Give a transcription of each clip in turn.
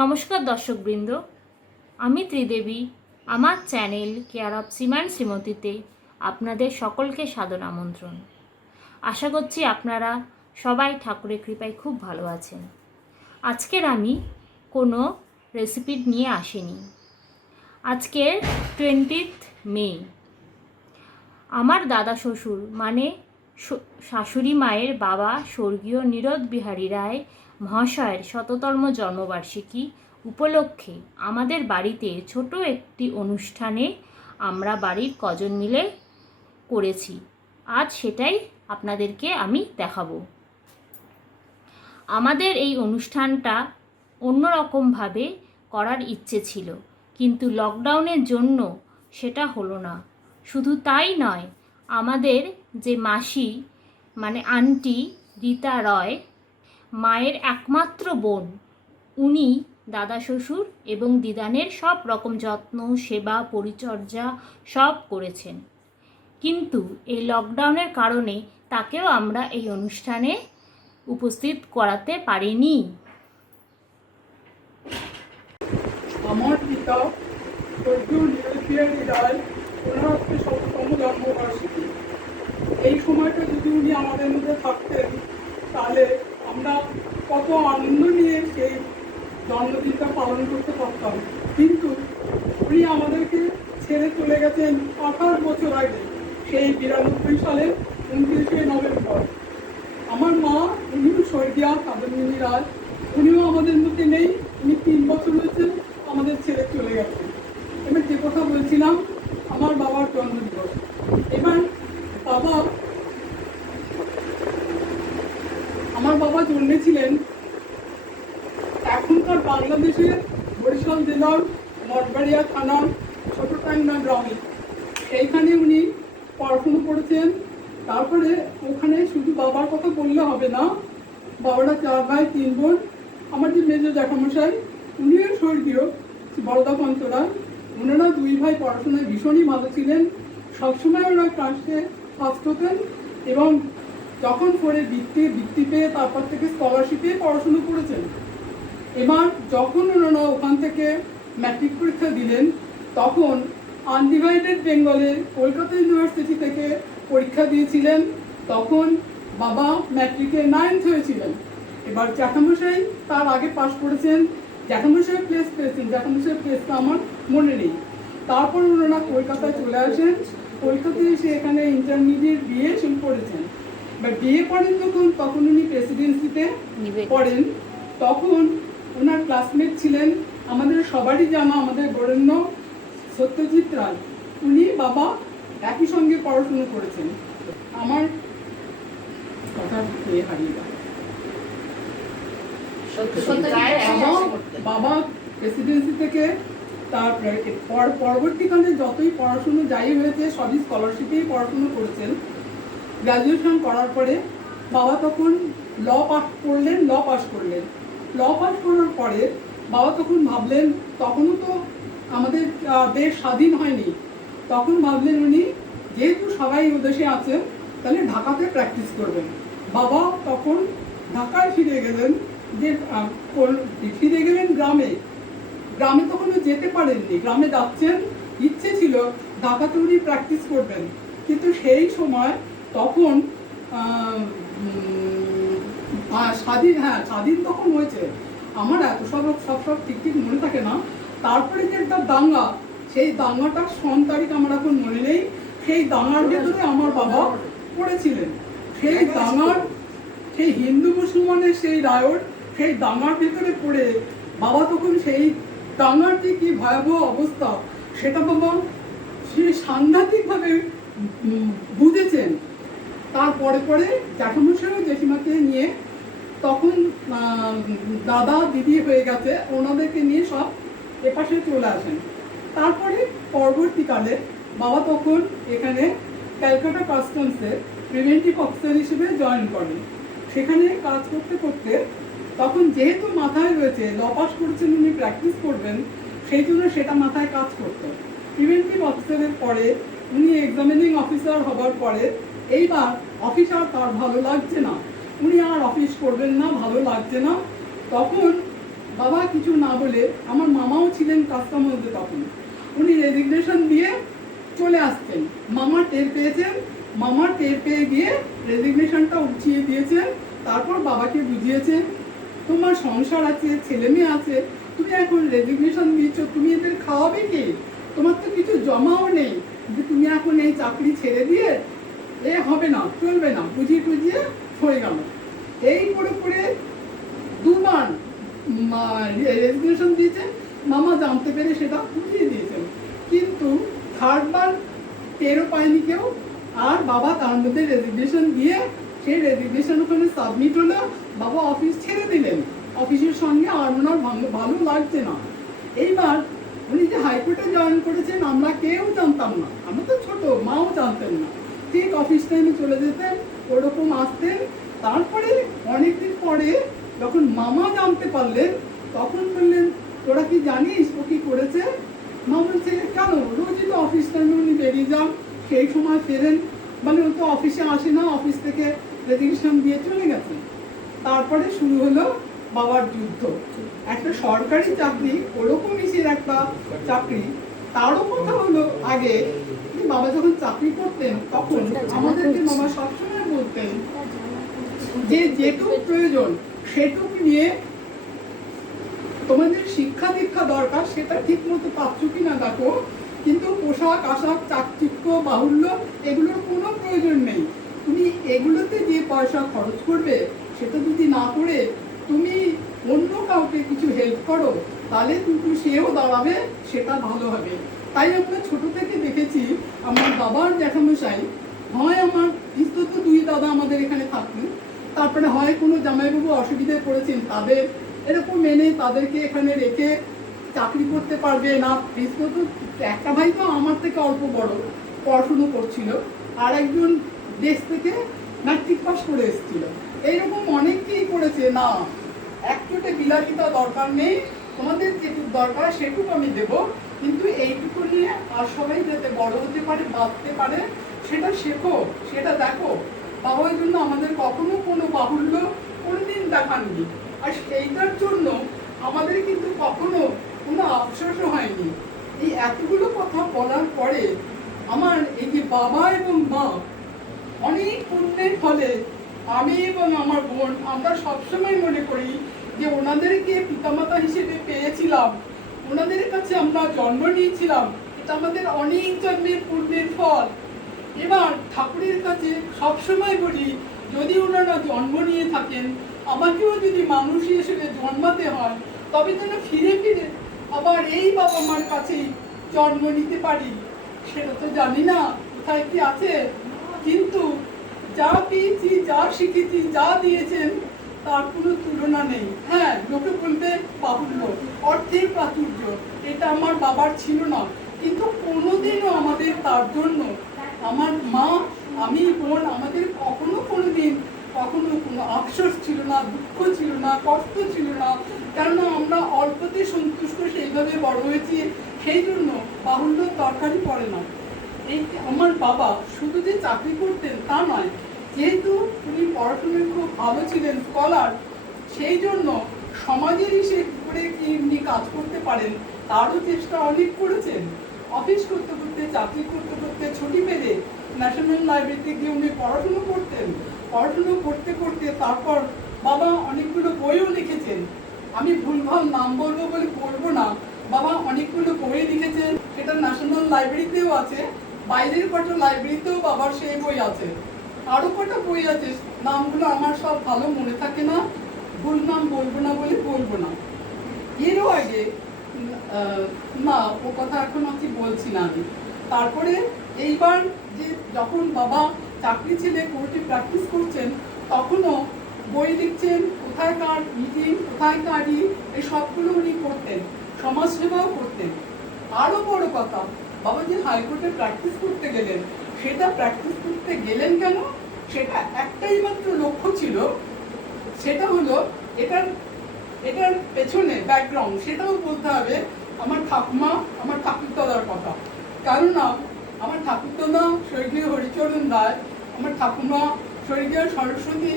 নমস্কার দর্শকবৃন্দ, আমি ত্রিদেবী। আমার চ্যানেল কেয়ার অফ শ্রীমান শ্রীমতীতে আপনাদের সকলকে সাদর আমন্ত্রণ। আশা করছি আপনারা সবাই ঠাকুরের কৃপায় খুব ভালো আছেন। আজকের আমি কোনো রেসিপি নিয়ে আসিনি। আজকের 20 মে আমার দাদা শ্বশুর মানে শাশুড়ি মায়ের বাবা স্বর্গীয় নীরদ বিহারী রায় মহাশয়ের শততম জন্মবার্ষিকী উপলক্ষে আমাদের বাড়িতে ছোট একটি অনুষ্ঠানে আমরা বাড়ির কজন মিলে করেছি। আজ সেটাই আপনাদেরকে আমি দেখাবো। আমাদের এই অনুষ্ঠানটা অন্যরকমভাবে করার ইচ্ছে ছিল, কিন্তু লকডাউনের জন্য সেটা হলো না। শুধু তাই নয়, আমাদের যে মাসি মানে আন্টি রীতা রয়, মায়ের একমাত্র বোন, উনি দাদা শ্বশুর এবং দিদানের সব রকম যত্ন সেবা পরিচর্যা সব করেছেন। কিন্তু এই লকডাউনের কারণে তাকেও আমরা এই অনুষ্ঠানে উপস্থিত করাতে পারিনি। আমার পিতা স্বর্গীয় নীরদ বিহারী রায়, ওনার হচ্ছে শততম জন্মবার্ষিকী। এই সময়টা যদি উনি আমাদের মধ্যে থাকতেন তাহলে আমরা কত আনন্দ নিয়ে সেই জন্মদিনটা পালন করতে পারতাম। কিন্তু উনি আমাদেরকে ছেড়ে চলে গেছেন 28 বছর আগে, সেই 92 সালের 29শে নভেম্বর। আমার মা, উনিও স্বর্গীয়া কাদম্বিনী রায়, উনিও আমাদের মধ্যে নেই। উনি 3 বছর হয়েছে আমাদের ছেড়ে চলে গেছে। এবার যে কথা বলছিলাম, আমার বাবার জন্মদিবস। এবার আমার বাবা জন্মেছিলেন এখনকার বাংলাদেশের বরিশাল জেলার মঠবাড়িয়া থানার ছোটটাঙ্গা গ্রামে। সেইখানে উনি পড়াশুনো করেছেন। তারপরে ওখানে শুধু বাবার কথা বললে হবে না, বাবারা 4 ভাই 3 বোন। আমার যে মেজো জ্যাঠামশাই, উনিও স্বর্গীয় বরদা পঞ্চরায়। ওনারা 2 ভাই পড়াশোনায় ভীষণই ভালো ছিলেন। সবসময় ওরা ক্লাসে ফার্স্ট হতেন এবং যখন পরে বৃত্তি পেয়ে তারপর থেকে স্কলারশিপে পড়াশুনো করেছেন। এবার যখন ওনারা ওখান থেকে ম্যাট্রিক পরীক্ষা দিলেন, তখন আনডিভাইডেড বেঙ্গলের কলকাতা ইউনিভার্সিটি থেকে পরীক্ষা দিয়েছিলেন। তখন বাবা ম্যাট্রিকে 9th হয়েছিলেন। এবার জ্যাঠামশাই তার আগে পাশ করেছেন, জ্যাঠামশাই প্লেস পেয়েছেন। জ্যাঠামশাই প্লেসটা আমার মনে নেই। তারপর ওনারা কলকাতায় চলে আসেন। কলকাতায় এসে এখানে ইন্টারমিডিয়েট বিএ শুরু করেছেন। এবার বিএ পড়েন তখন উনি প্রেসিডেন্সিতে পড়েন। তখন ওনার ক্লাসমেট ছিলেন আমাদের সবারই জানা, আমাদের বরেণ্য সত্যজিৎ রায়। উনি বাবা একই সঙ্গে পড়াশুনো করেছেন। আমার কথা হারিয়ে গেল। বাবা প্রেসিডেন্সি থেকে তার পরবর্তীকালে যতই পড়াশুনো যাই হয়েছে সবই স্কলারশিপেই পড়াশুনো করেছেন। গ্র্যাজুয়েশন করার পরে বাবা তখন ল পাস করলেন। ল পাস করার পরে বাবা তখন ভাবলেন, তখনও তো আমাদের দেশ স্বাধীন হয়নি, তখন ভাবলেন উনি যেহেতু সবাই ওদেশে আছেন তাহলে ঢাকাতে প্র্যাকটিস করবেন। বাবা তখন ঢাকায় ফিরে গেলেন। গ্রামে তখনও যেতে পারেননি। গ্রামে যাচ্ছেন, ইচ্ছে ছিল ঢাকাতে উনি প্র্যাকটিস করবেন। কিন্তু সেই সময় তখন স্বাধীন তখন হয়েছে। আমার এত সব ঠিক মনে থাকে না। তারপরে যে একটা দাঙ্গা, সেই দাঙ্গাটার সন তারিখ আমার এখন মনে নেই। সেই দাঙ্গার ভেতরে আমার বাবা পড়েছিলেন। সেই হিন্দু মুসলমানের সেই রায়ট, সেই দাঙ্গার ভেতরে পড়ে বাবা তখন সেই দাঙ্গার যে কি ভয়াবহ অবস্থা সেটা বাবা সেই সাংঘাতিকভাবে বুঝেছেন। তারপরে জ্যাঠামশাই জেঠিমাকে নিয়ে, তখন দাদা দিদি হয়ে গেছে, ওনাদেরকে নিয়ে সব এপাশে চলে আসেন। তারপরে পরবর্তীকালে বাবা তখন এখানে ক্যালকাটা কাস্টমসে প্রিভেন্টিভ অফিসার হিসেবে জয়েন করেন। সেখানে কাজ করতে করতে তখন যেহেতু মাথায় রয়েছে ল পাস করেছেন, উনি প্র্যাকটিস করবেন, সেই জন্য সেটা মাথায় কাজ করতো। প্রিভেন্টিভ অফিসারের পরে উনি এক্সামিনিং অফিসার হবার পরে এইবার অফিস আর তার ভালো লাগছে না, উনি আর অফিস করবেন না, ভালো লাগছে না। তখন বাবা কিছু না বলে, আমার মামাও ছিলেন কাজটার মধ্যে তখন, উনি রেজিগনেশন দিয়ে চলে আসতেন। মামা টের পেয়েছেন, মামা টের পেয়ে গিয়ে রেজিগনেশনটা উঠিয়ে দিয়েছেন। তারপর বাবাকে বুঝিয়েছেন, তোমার সংসার আছে, ছেলে মেয়ে আছে, তুমি এখন রেজিগনেশন দিচ্ছ, তুমি এদের খাওয়াবে কে? তোমার তো কিছু জমাও নেই যে তুমি এখন এই চাকরি ছেড়ে দিয়ে হবে না, চলবে না, বুঝিয়ে টুজিয়ে হয়ে গেল। এই করে করে দুবার রেজিগনেশন দিয়েছেন, মামা জানতে পেরে সেটা উঠিয়ে দিয়েছেন। কিন্তু থার্ডবার টেরও পায়নি কেউ। আর বাবা তার মধ্যে রেজিগনেশন দিয়ে সেই রেজিগনেশন ওখানে সাবমিট হলো, বাবা অফিস ছেড়ে দিলেন। অফিসের সঙ্গে আর ওনার ভালো লাগছে না। এইবার উনি যে হাইকোর্টে জয়েন করেছেন আমরা কেউ জানতাম না, আমরা তো ছোট, মাও জানতেন না। ঠিক অফিস টাইমে চলে যেতেন, ওরকম আসতেন। তারপরে অনেকদিন পরে যখন মামা জানতে পারলেন, তখন বললেন, তোরা কি জানিস ও কি করেছে? মা বলছে, কেন, রোজই তো অফিস টাইমে উনি বেরিয়ে যান, সেই সময় ফেরেন, মানে ও তো অফিসে আসে না, অফিস থেকে রেজিগনেশন দিয়ে চলে গেছে। তারপরে শুরু হলো বাবার যুদ্ধ। একটা সরকারি চাকরি, ওরকমই সে একটা চাকরি। তারও কথা হলো আগে, বাবা যখন চাকরি করতেন তখন আমাদেরকে বাবা সবসময় বলতেন যে যেটুকু প্রয়োজন সেটুক নিয়ে তোমাদের শিক্ষা দীক্ষা দরকার সেটা ঠিক মতো পাচ্ছ কিনা দেখো, কিন্তু পোশাক আশাক চাকচিক্য বাহুল্য এগুলোর কোনো প্রয়োজন নেই। তুমি এগুলোতে যে পয়সা খরচ করবে সেটা যদি না করে তুমি অন্য কাউকে কিছু হেল্প করো, তাহলে কিন্তু সেও দাঁড়াবে, সেটা ভালো হবে। তাই আমরা ছোট থেকে দেখেছি, আমার বাবার জ্যাঠামশাই, হয় আমার বিস্তৃত দুই দাদা আমাদের এখানে থাকতেন, তারপরে হয় কোনো জামাইবাবু অসুবিধায় পড়েছেন, তাদের এরকম মেনে তাদেরকে এখানে রেখে চাকরি করতে পারবে না। বিস্তৃত একটা ভাই তো আমার থেকে অল্প বড়, পড়াশুনো করছিল, আর একজন দেশ থেকে ম্যাট্রিক পাস করে এসেছিল। এইরকম অনেককেই করেছে, না একচোটে বিলাসিতা দরকার নেই, তোমাদের যেটুকু দরকার সেটুকু আমি দেবো, কিন্তু এইটুকু নিয়ে আর সবাই যাতে বড় হতে পারে, বাঁচতে পারে, সেটা শেখো, সেটা দেখো। বাবা ওই জন্য আমাদের কখনো কোনো বাহুল্য কোনোদিন দেখাননি। আর সেইটার জন্য আমাদের কিন্তু কখনো কোনো আফসোসও হয়নি। এই এতগুলো কথা বলার পরে আমার এই যে বাবা এবং মা অনেক পুণ্যের ফলে আমি এবং আমার বোন আমরা সবসময় মনে করি যে ওনাদেরকে পিতামাতা হিসেবে পেয়েছিলাম, ওনাদের কাছে আমরা জন্ম নিয়েছিলাম, এটা আমাদের অনেক জন্মের পুণ্যের ফল। এবার ঠাকুরের কাছে সবসময় বলি, যদি ওনারা জন্ম নিয়ে থাকেন, আমাকেও যদি মানুষ হিসেবে জন্মাতে হয়, তবে যেন ফিরে ফিরে আবার এই বাবা মার কাছেই জন্ম নিতে পারি। সেটা তো জানি না কোথায় কি আছে, কিন্তু যা পেয়েছি, যা শিখেছি, যা দিয়েছেন তার কোনো তুলনা নেই। হ্যাঁ, লোকে বলবে বাহুল্য, অর্থের প্রাচুর্য, এটা আমার বাবার ছিল না, কিন্তু কোনোদিনও আমাদের তার জন্য আমার মা, আমি, বোন, আমাদের কখনো কোনোদিন কখনো কোনো আফসোস ছিল না, দুঃখ ছিল না, কষ্ট ছিল না, কেননা আমরা অল্পতে সন্তুষ্ট সেইভাবে বড় হয়েছি। সেই জন্য বাহুল্যর দরকারই পড়ে না। এই আমার বাবা শুধু যে চাকরি করতেন তা নয়, যেহেতু উনি পড়াশোনায় খুব ভালো ছিলেন, স্কলার, সেই জন্য সমাজের সে করে কি উনি কাজ করতে পারেন তারও চেষ্টা অনেক করেছেন। অফিস করতে করতে, চাকরি করতে করতে ছুটি পেলে ন্যাশনাল লাইব্রেরিতে গিয়ে উনি পড়াশুনো করতেন। পড়াশুনো করতে করতে তারপর বাবা অনেকগুলো বইও লিখেছেন। আমি ভুলভাল নাম বলবো বলে বলবো না, বাবা অনেকগুলো বই লিখেছেন, সেটা ন্যাশনাল লাইব্রেরিতেও আছে, বাইরের কটা লাইব্রেরিতেও বাবার সেই বই আছে। আরও কটা বই আছে, নামগুলো আমার সব ভালো মনে থাকে না, ভুল নাম বলবো না বলে বলবো না। এরও আগে না, ও কথা এখন আমি বলছি না আমি। তারপরে এইবার যে যখন বাবা চাকরি ছেলে কোর্টে প্র্যাকটিস করছেন, তখনও বই লিখছেন, কোথায় কার মিটিং, কোথায় কারি, এই সবগুলো উনি করতেন, সমাজসেবাও করতেন। আরও বড় কথা, বাবা যে হাইকোর্টে প্র্যাকটিস করতে গেলেন, সেটা প্র্যাকটিস করতে গেলেন কেন, সেটা একটাই মাত্র লক্ষ্য ছিল, সেটা হলো এটার পেছনে ব্যাকগ্রাউন্ড, সেটাও বলতে হবে আমার ঠাকুমা, আমার ঠাকুরদাদার কথা। কেননা আমার ঠাকুরদাদা স্বর্গীয় হরিচরণ রায়, আমার ঠাকুমা স্বর্গীয় সরস্বতী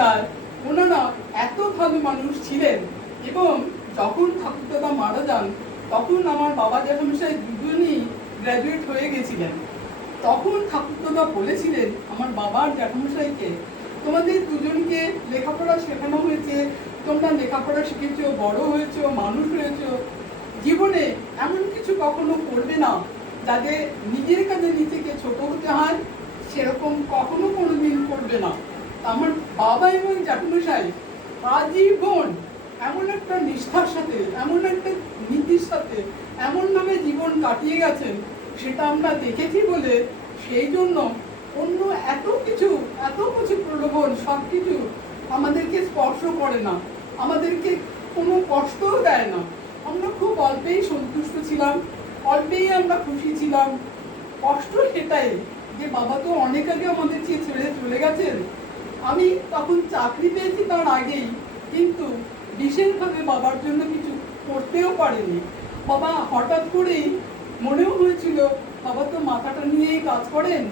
রায়, ওনারা এত ভালো মানুষ ছিলেন এবং যখন ঠাকুরদাদা মারা যান তখন আমার বাবা জ্যাঠামশাই দুজনেই গ্র্যাজুয়েট হয়ে গেছিলেন। তখন ঠাকুরদাদা বলেছিলেন আমার বাবার জ্যাঠামশাইকে, তোমাদের দুজনকে লেখাপড়া শেখানো হয়েছে, তোমরা লেখাপড়া শিখেছো, বড় হয়েছো, মানুষ হয়েছো, জীবনে এমন কিছু কখনো করবে না যাতে নিজের কাছে নিজেকে ছোট হতে হয়, সেরকম কখনো কোনোদিন করবে না। আমার বাবা এবং জ্যাঠামশাই আজীবন এমন একটা নিষ্ঠার সাথে, এমন একটা নীতির সাথে, এমন নামে জীবন কাটিয়ে গেছেন, সেটা আমরা দেখেছি বলে সেই জন্য অন্য এত কিছু প্রলোভন সব কিছু আমাদেরকে স্পর্শ করে না, আমাদেরকে কোনো কষ্টও দেয় না। আমরা খুব অল্পেই সন্তুষ্ট ছিলাম, অল্পেই আমরা খুশি ছিলাম। কষ্ট সেটাই যে বাবা তো অনেক আগে আমাদের ছেড়ে চলে গেছেন। আমি তখন চাকরি পেয়েছি তার আগেই, কিন্তু বিশেষভাবে বাবার জন্য কিছু করতেও পারেনি। বাবা হঠাৎ করেই মনেও হয়েছিল, বাবা তো মাথাটা নিয়েই কাজ করেন,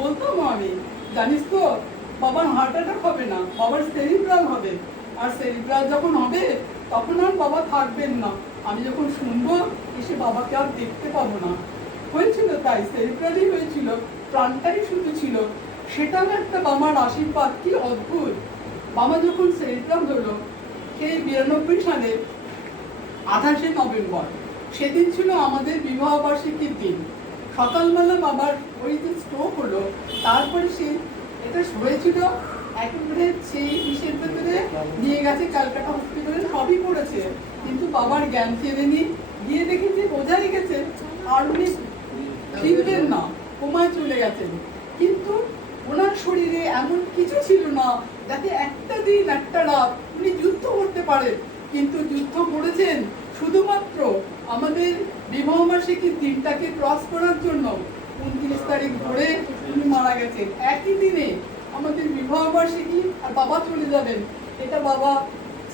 বলতাম আমি, জানিস তো বাবার হার্ট অ্যাটাক হবে না, বাবার সেরিব্রাল হবে, আর সেরিব্রাল যখন হবে তখন আর বাবা থাকবেন না, আমি যখন শুনবো এসে বাবাকে আর দেখতে পাবো না। হয়েছিল তাই, সেরিব্রালই হয়েছিল, প্রাণটাই শুধু ছিল। সেটাও একটা বাবার আশীর্বাদ, কি অদ্ভুত। বাবা যখন সেরিব্রাল হলো সেই 92 সালে 28শে নভেম্বর, সেদিন ছিল আমাদের বিবাহ বার্ষিকীর দিন। সকালবেলা বাবার ওই যে স্ট্রোক হলো, তারপরে এটা হয়েছিল একেবারে সেই ইসের ভেতরে নিয়ে গেছে ক্যালকাটা হসপিটালে, সবই করেছে, কিন্তু বাবার জ্ঞান ফেরেনি। গিয়ে দেখেছি বোঝাই গেছে আর উনি ফিরবেন না, কোমায় চলে গেছেন। কিন্তু ওনার শরীরে এমন কিছু ছিল না যাতে একটা দিন একটা রাত উনি যুদ্ধ করতে পারেন, কিন্তু যুদ্ধ করেছেন শুধুমাত্র আমাদের বিবাহ বার্ষিকীর দিনটাকে ক্রস করার জন্য। 29 তারিখ ধরে উনি মারা গেছেন, একই দিনে আমাদের বিবাহ বার্ষিকী, আর বাবা চলে যাবেন। এটা বাবা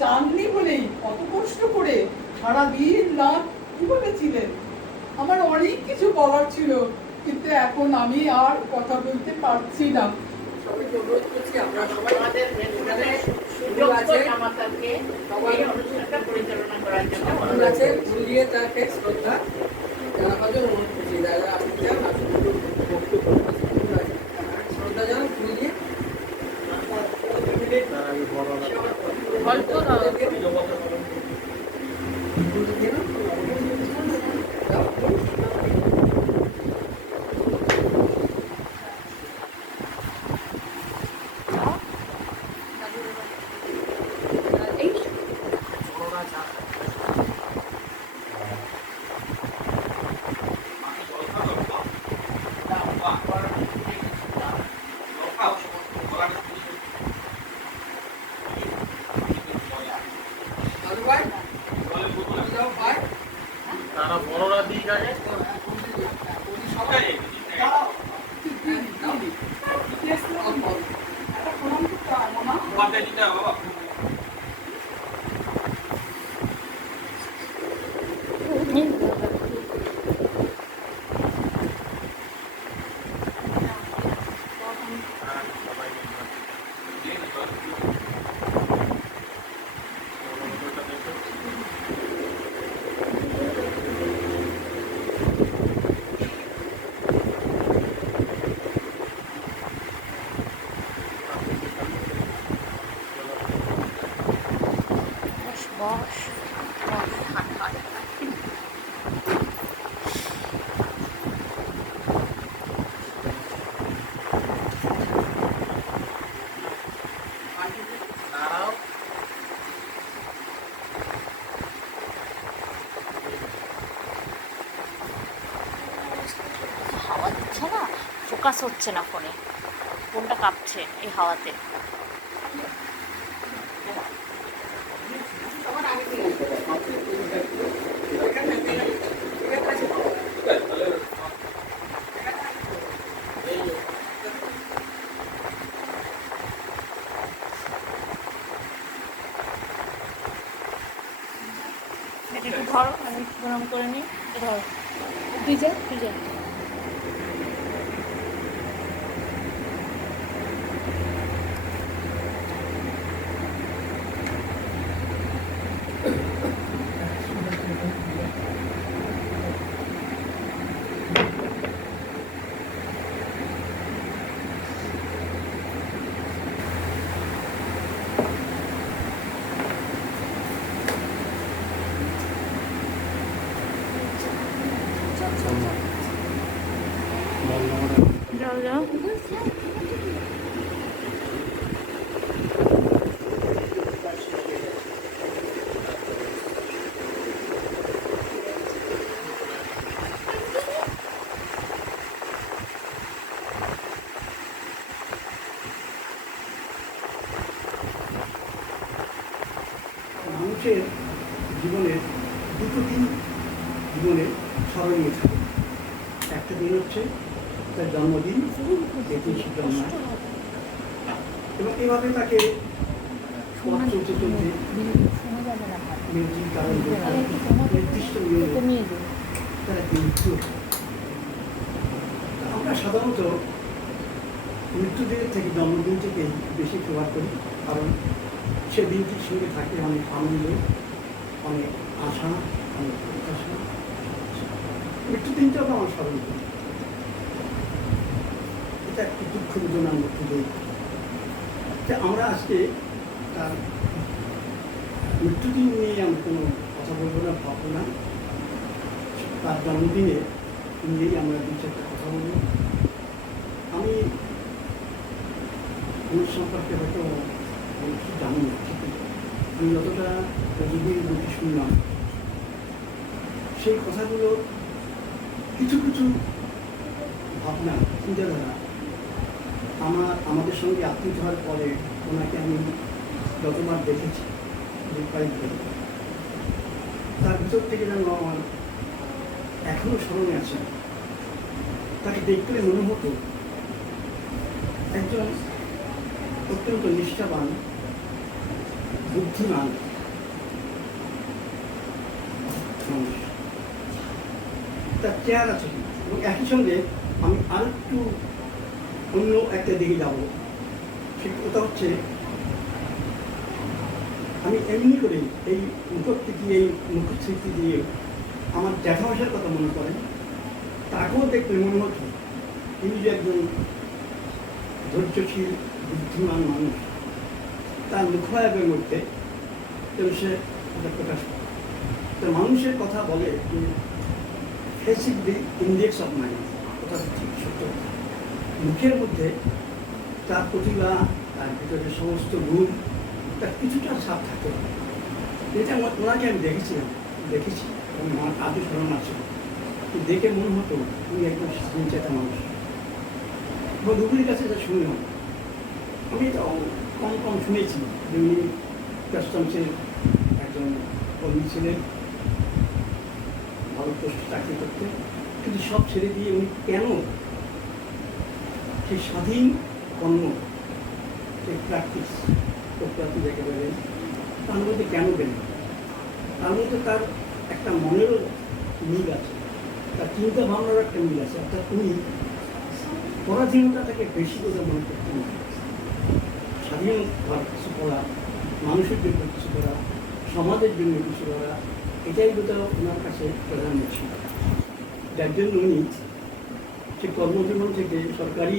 চাননি বলেই কত কষ্ট করে সারা দিন রাত কিভাবে ছিলেন। আমার অনেক কিছু বলার ছিল, কিন্তু এখন আমি আর কথা বলতে পারছি না। সবাইকে অনুরোধ করছি, আমরা সবাই আমাদের এখানে সুযোগ জামাতাকে এই অনুষ্ঠানটা পরিচালনা করার জন্য অনুরোধ আছে, ভুলিয়ে তাকে শ্রদ্ধা জানাবার জন্য অনুরোধ করছি। যারা আসতে চান আসুন, শ্রদ্ধা জানান, ভুলিয়ে গল্প তারা বড়রা দিক আগে সবাই বাবা বস তারাও হাওয়া দিচ্ছে না, ফোকাস হচ্ছে না ফোনে, ফোনটা কাঁপছে এই হাওয়াতে। এটা একটু ধরো, আমি একটু গরম করে নিই, ধরো তুই যা তুই যা। যাও যাও। মানুষের জীবনের দুটো দিন জীবনে স্মরণীয় থাকে। একটা দিন হচ্ছে তার জন্মদিন, যেটি সে জন্মায়, এবং এভাবে তাকে পথ চলতে চলতে মৃত্যুর কারণ নির্দিষ্ট নিয়মে তারা মৃত্যু হয়। আমরা সাধারণত মৃত্যুদিনের থেকে জন্মদিনটিকে বেশি ফেভার করি, কারণ সে দিনটির সঙ্গে থাকে অনেক আনন্দ, অনেক আশা, অনেক প্রত্যাশা। মৃত্যুদিনটাও আমার স্মরণ করি। এটা একটি দুঃখ বেদনার মধ্যে দিয়ে আমরা আজকে তার মৃত্যুদিন নিয়ে আমি কোনো কথা বলবো না, ভাববো না। তার জন্মদিনে নিয়েই আমরা দু চারটা কথা বলবো। আমি মানুষ সম্পর্কে হয়তো আমি কিছু জানি না, ঠিকই আমি যতটা যতদিন বলতে শুনলাম, সেই কথাগুলো কিছু কিছু ভাবনা, চিন্তাধারা আমাদের সঙ্গে আত্মীয় হওয়ার পরে ওনাকে আমি যতবার দেখেছি, তার ভিতর থেকে যেন আমার এখনো স্মরণে আছে। তাকে দেখলে মনে হতো একজন অত্যন্ত নিষ্ঠাবান, বুদ্ধিমান মানুষ। তার চেহারা ছিল, এবং একই সঙ্গে আমি আর একটু অন্য একটা দিকে যাব। সেটা হচ্ছে আমি এমনি করে এই মুখোক্তি, এই মুখস্মৃতি দিয়ে আমার জ্যাঠামশার কথা মনে করেন। তাকেও দেখলে মনে হতো তিনি যে একজন ধৈর্যশীল, বুদ্ধিমান মানুষ। তার মুখায়বের মধ্যে সে প্রকাশ করে। তো মানুষের কথা বলে ফেসিক দি ইন্ডেক্স অফ মাইন্ড, কথা ঠিক সত্য। মুখের মধ্যে তার প্রতিভা, তার ভিতরে সমস্ত গুণ, তার কিছুটা ছাপ থাকে। এটা ওনাকে আমি দেখেছি এবং আমার আজও স্মরণ আছে। দেখে মনে হতো উনি একদম স্বাধীন চেতা মানুষ। এবং রুগীর কাছে এটা শুনলাম, আমি এটা কম শুনেছি যে উনি কাস্টমসের একজন কর্মী ছিলেন, ভালো পোস্টে চাকরি করতেন, কিন্তু সব ছেড়ে দিয়ে উনি কেন সেই স্বাধীন কর্ম, সেই প্র্যাকটিস করতে আপনি দেখে পেলেন, তার মধ্যে কেন পেলেন? তার মধ্যে তার একটা মনেরও মিল আছে, তার চিন্তা ভাবনারও একটা মিল আছে। অর্থাৎ উনি পরাধীনতাটাকে বেশি করে মনে করতেন না। স্বাধীন হওয়ার কিছু করা, মানুষের জন্য কিছু করা, সমাজের জন্য কিছু করা, এটাই বোধহয় ওনার কাছে প্রাধান্য ছিল। যার জন্য উনি সে কর্মজীবন থেকে সরকারি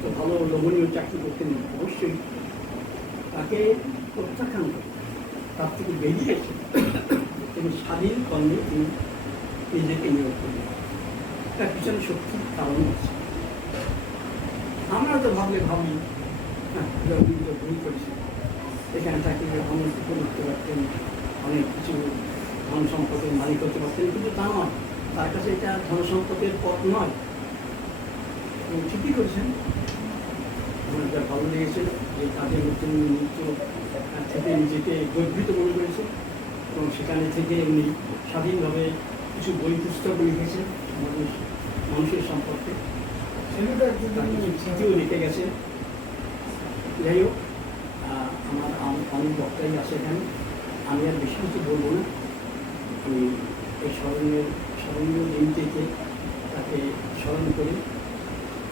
তো ভালো লোভনীয় চাকরি করতেন অবশ্যই, তাকে প্রত্যাখ্যান করে তার থেকে বেরিয়ে এসে তিনি স্বাধীন কর্মে তিনি নিজেকে নিয়োগ করলেন। তার পিছনে সত্যির কারণ আছে। আমরা তো ভাবি হ্যাঁ উনি তো ভুল করেছেন, এখানে থাকলে অনেক কিছু করতে পারতেন, অনেক কিছু ধন সম্পদের মালিক হতে পারতেন, কিন্তু তা নয়। তার কাছে এটা ধন সম্পদের পথ নয়। উনি ঠিকই করেছেন। আমার যা ভালো লেগেছে যে কাজের মধ্যে নিত্য থেকে নিজেকে গর্বিত মনে করেছেন, এবং সেখানে থেকে উনি স্বাধীনভাবে কিছু বই পুস্তক লিখেছেন মানুষের সম্পর্কে, স্মৃতিও লিখে গেছেন। যাই হোক, আমার অনেক বক্তাই আছে এখানে, আমি আর বেশি কিছু বলবো না। আমি এই স্মরণীয় দিন থেকে তাকে স্মরণ করি,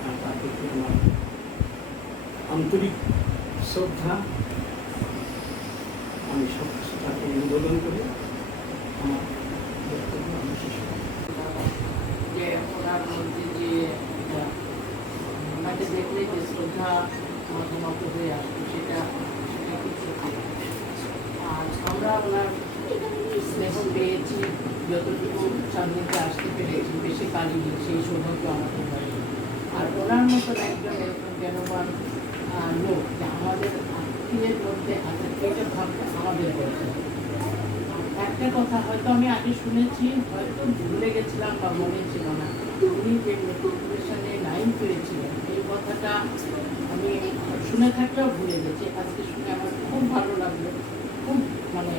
আর তার প্রতি আমার আন্তরিক শ্রদ্ধা আমি সব কিছু তাকে নিবেদন করি। আমার বক্তব্য আমি শেষ করি। যে ওনার মধ্যে যে ওনাকে দেখলে যে শ্রদ্ধা মতো হয়ে আসতো, সেটা খুব সত্যি। আর আমরা ওনার লেখন পেয়েছি, যতটুকু সামনেতে আসতে পেরেছি, বেশি পারিনি, সেই সৌভাগ্য আমাদের হয়নি। আর ওনার মতন একজন এরকম জ্ঞানবান লোক যে আমাদের আত্মীয়ের মধ্যে আছে, এটা ভাবতে আমাদের বলতে হবে। একটা কথা হয়তো আমি আগে শুনেছি, হয়তো ভুলে গেছিলাম বা মনে ছিল না, উনি যে মেট্রিকুলেশনে 9 পেয়েছিলেন, এই কথাটা আমি শুনে থাকলেও ভুলে গেছি। আজকে শুনে আমার খুব ভালো লাগলো, খুব মানে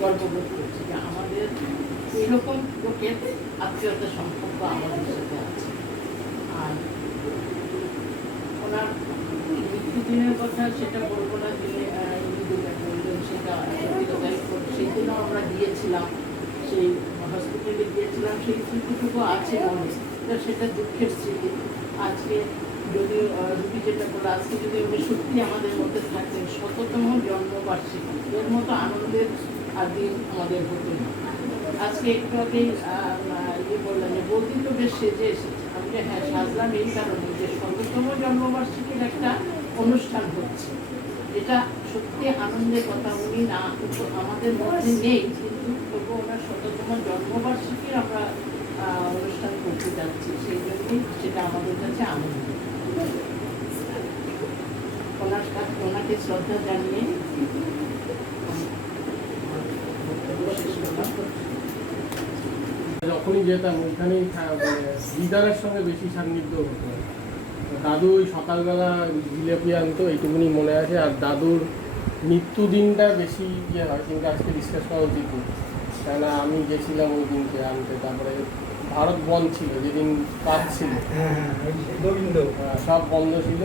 গর্ববোধ করছি যে আমাদের এরকম লোকের আত্মীয়তার সম্পর্ক আমাদের সাথে আছে। আর ওনার মৃত্যুদিনের কথা সেটা বলবো না, যিনি ইন্দুদিনে বললেন সেটা সেই দিনও আমরা গিয়েছিলাম, সেই হসপিটালে গিয়েছিলাম, সেই স্মৃতিটুকু আছে মনে, সেটা দুঃখের স্মৃতি। আজকে যদি রুবি যেটা বলে, আজকে যদি উনি সত্যি আমাদের মধ্যে থাকতেন, 100তম জন্মবার্ষিকী, এর মতো আনন্দের আর দিন আমাদের হতো না। আজকে একটু আগেই বললাম যে বৌদি তো বেশ সেজে এসেছে, আমি যে হ্যাঁ সাজলাম এই কারণে যে 100তম জন্মবার্ষিকীর একটা অনুষ্ঠান হচ্ছে, এটা সত্যি আনন্দের কথা। উনি না আমাদের মধ্যে নেই, কিন্তু তবু ওনার 100তম জন্মবার্ষিকীর আমরা অনুষ্ঠান করতে যাচ্ছি, সেই জন্যই সেটা আমাদের কাছে আনন্দ। ওনাকে শ্রদ্ধা জানিয়ে যখনই যেতাম ওইখানেই মানে দিদারের সঙ্গে বেশি সান্নিধ্য হতো। দাদু ওই সকালবেলা জিলেপি আনতো, এইটুকুনি মনে আছে। আর দাদুর মৃত্যুদিনটা বেশি ইয়ে হয়, কিন্তু আজকে ডিসকাস করা উচিত না, কেননা আমি গেছিলাম ওই দিনকে আনতে। তারপরে ভারত বন্ধ ছিল, যেদিন কাজ ছিল সব বন্ধ ছিল।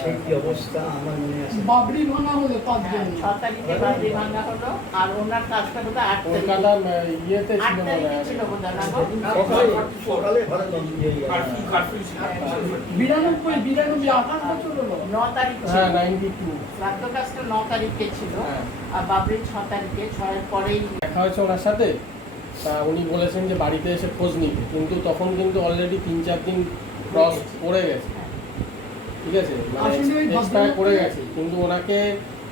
সেই কি অবস্থা আমার মনে আছে। বাবরি ভাঙা হলো 5 জন। 6 তারিখে বাবরি ভাঙা হলো, আর ওনার কাজটা বোধ হয় 8 কলকাতা ইয়েতে ছিল মনে হয়, ছিল বোধ হয় না? সকালে কারফিউ ছিল। 92 28 বছর হলো। 9 তারিখ হ্যাঁ ছিল 92। শ্রাদ্ধ কাজটা 9 তারিখে ছিল, হ্যাঁ। আর বাবরি 6 তারিখে, 6-এর পরেই দেখা হয়েছে ওনার সাথে। তা উনি বলেছেন যে বাড়িতে এসে খোঁজ নিতে, কিন্তু তখন কিন্তু অলরেডি 3-4 দিন ক্রস করে গেছে, ঠিক আছে, মানে আসলে ওই এক্সপায়ার ভদ্রলোক- করে গেছে। কিন্তু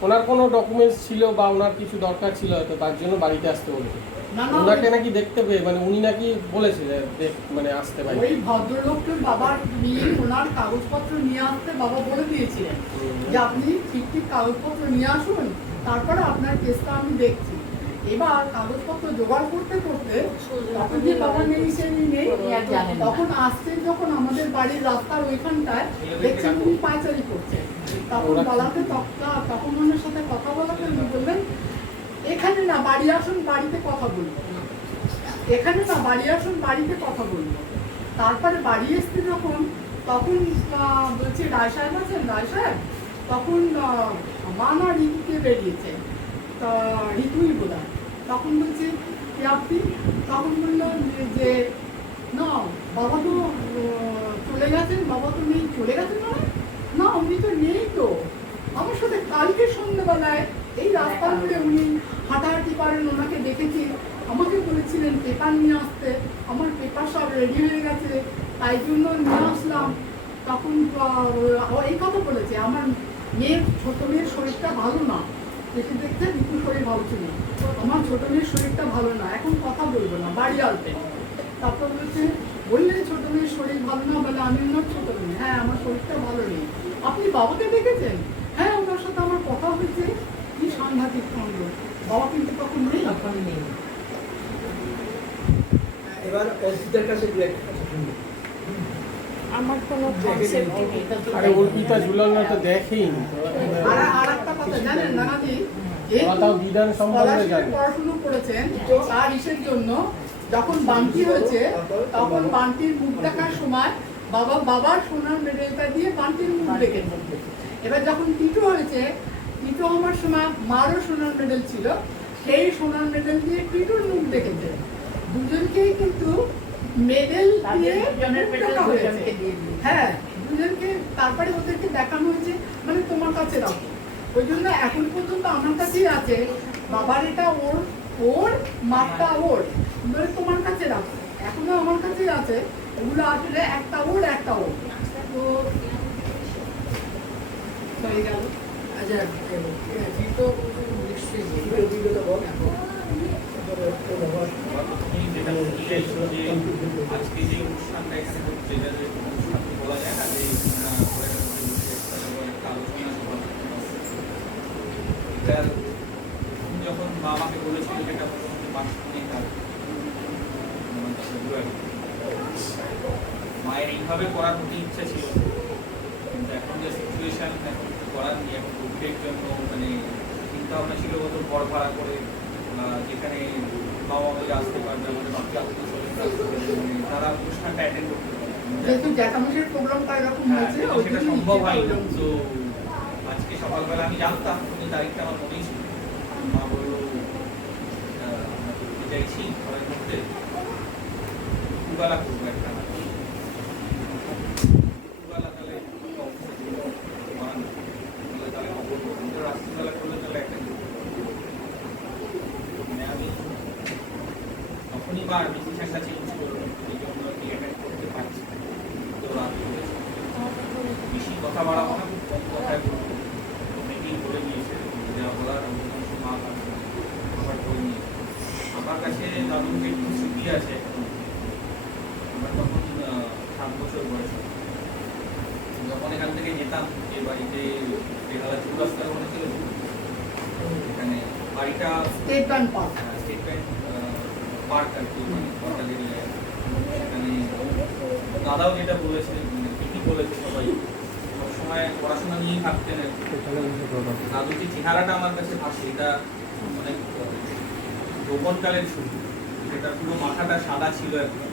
ওনার কোনো ডকুমেন্টস ছিল বা ওনার কিছু দরকার ছিল হয়তো, তার জন্য বাড়িতে আসতে বলেছে। না না, ওনাকে নাকি দেখতে পেয়ে, মানে উনি নাকি বলেছে যে মানে আসতে পারি। ওই ভদ্রলোককে বাবার নিয়ে ওনার কাগজপত্র নিয়ে আসতে বাবা বলে দিয়েছিলেন যে আপনি ঠিক ঠিক কাগজপত্র নিয়ে আসুন, তারপরে আপনার কেসটা আমি দেখছি। এবার কাগজপত্র জোগাড় করতে করতে তখন যে বাবা নেই সে নেই, তখন আসছেন যখন আমাদের বাড়ির রাস্তার ওইখানটায় দেখছেন উনি পায়চারি করছেন। তখন বলাতে তখন ওনার সাথে কথা বলাতে উনি বললেন এখানে না বাড়ি আসুন, বাড়িতে কথা বলবো, এখানে না বাড়ি আসুন, বাড়িতে কথা বলবো। তারপরে বাড়ি এসছে যখন, তখন বলছে রায় সাহেব আছেন, রায় সাহেব, তখন মা না ঋতুকে বেরিয়েছে, তা ঋতুই বোধ হয়। তখন বলছে কে আপনি? তখন বললো যে না বাবা তো চলে গেছেন, বাবা তো নেই। চলে গেছেন মানে? না উনি তো নেই তো, আমার সাথে কালকে সন্ধ্যেবেলায় এই রাস্তার মোড়ে উনি হাঁটাহাঁটি করেন, ওনাকে দেখেছি, আমাকে বলেছিলেন পেপার নিয়ে আসতে, আমার পেপার সব রেডি হয়ে গেছে, তাই জন্য নিয়ে আসলাম। তখন এই কথা বলেছে, আমার ছোট মেয়ের শরীরটা ভালো না, দেখে দেখতে ঋতুর শরীর ভালো ছিল, আমার ছোট মেয়ের শরীরটা ভালো না, এখন কথা বলবো না, বাড়ি আসবেন। তারপর বলছে বললে ছোট মেয়ের শরীর ভালো না, বলে আমি ওনার ছোট মেয়ে, হ্যাঁ আমার শরীরটা ভালো নেই। আপনি বাবাকে দেখেছেন? হ্যাঁ ওনার সাথে আমার কথা হয়েছে। কি সাংঘাতিক কাণ্ড, বাবা কিন্তু তখন নেই। এবার অজিতের কাছে দু একটা কথা শুনবো। আমার কোনো কনসেপ্ট নেই। আরে অর্পিতা ঝুলনরা তো দেখেইনি তো। আর একটা কথা জানেন নানাজি, ওরা তাও বিধান সম্বন্ধে জানে। পড়াশুনো করেছেন তার ইসের জন্য, যখন বান্টি হয়েছে তখন বান্টির মুখ দেখার সময় বাবার সোনার মেডেলটা দিয়ে বান্টির মুখ দেখেছেন। এবার যখন টিটো হয়েছে, টিটো আমার সময় মারও সোনার মেডেল ছিল, সেই সোনার মেডেল দিয়ে টিটোর মুখ দেখেছে। দুজনকেই কিন্তু মেডেল দিয়ে মুখ দেখা হয়েছে। হ্যাঁ দুজনকে, তারপরে ওদেরকে দেখানো হয়েছে, মানে তোমার কাছে রাখো। ওই জন্য এখন পর্যন্ত আমার কাছেই আছে, বাবার এটা ওর মাপটা ওর, মানে তোমার কাছে রাখো, এখনো আমার কাছেই আছে। ওগুলো আসলে একটা ওর একটা ওর, তো হয়ে গেল। আচ্ছা, তীর্থ নিশ্চয়ই অভিজ্ঞতা বল। চাইছো যে আজকে যে অনুষ্ঠানটা এখানে হচ্ছে এটা যে অনুষ্ঠান তো বলা যায় না যে ঘরের মধ্যে বসে একটা আলোচনা সভা এটার তুমি যখন মা আমাকে বলেছিল যেটা মোটামুটি মাস খানেক আগে, ফেব্রুয়ারি, মায়ের এইভাবে করার প্রতি ইচ্ছা ছিল, কিন্তু এখন যে সিচুয়েশন এখন কিছু করার নেই, এখন কোভিডের জন্য মানে চিন্তা ভাবনা ছিল কত ঘর ভাড়া করে যেখানে বাবা মাকে আসতে পারবে, আমাদের বাকি আত্মীয় স্বজন তারা অনুষ্ঠানটা অ্যাটেন্ড করতে পারবে, যেহেতু জ্যাঠামশাইয়ের প্রোগ্রামটা এরকম হয়েছে কিন্তু ওই সেটা জন্য সম্ভব ইচ্ছেটা হয়নি। ওরকম। তো আজকে সকালবেলা আমি জানতাম কিন্তু তারিখটা আমার মনেই ছিল, মা বললো আমরা করতে চাইছি ঘরের মধ্যে দুবেলা করবো একটা নাচ। দুবেলা তাহলে অবস্থা ছিল করার নেই। তাহলে খবর করতাম যে রাত্রিবেলা করলে তাহলে একটা মানে আমি তখনই বা ডিসিশনটা চেঞ্জ করলাম, এই জন্য আমি অ্যাটেন্ড করতে পারছি না। তো রাত করেছি, বেশি কথা বাড়াবো না, খুব কম কথায় বলবো। অনেকেই বলে নিয়েছে যা বলার, অধিকাংশ মা আবার করে নিয়েছে। আমার কাছে দাদুর যে একটু স্মৃতি আছে, আমার তখন 7 বছর বয়স, যখন এখান থেকে যেতাম যে বাড়িতে বেহালা চৌরাস্তার ওখানে ছিল, এখানে বাড়িটা State Bank park. State Bank park আর কি, পার্কের এরিয়ায়। সেখানে দাদাও যেটা বলেছে, ঠিকই বলেছে, সবাই সবসময় পড়াশোনা নিয়েই থাকতেন আর কি। দাদুর যে চেহারাটা আমার কাছে ভাসে, এটা অনেক যৌবনকালের ছবি, সেটা পুরো মাথাটা সাদা ছিল একদম।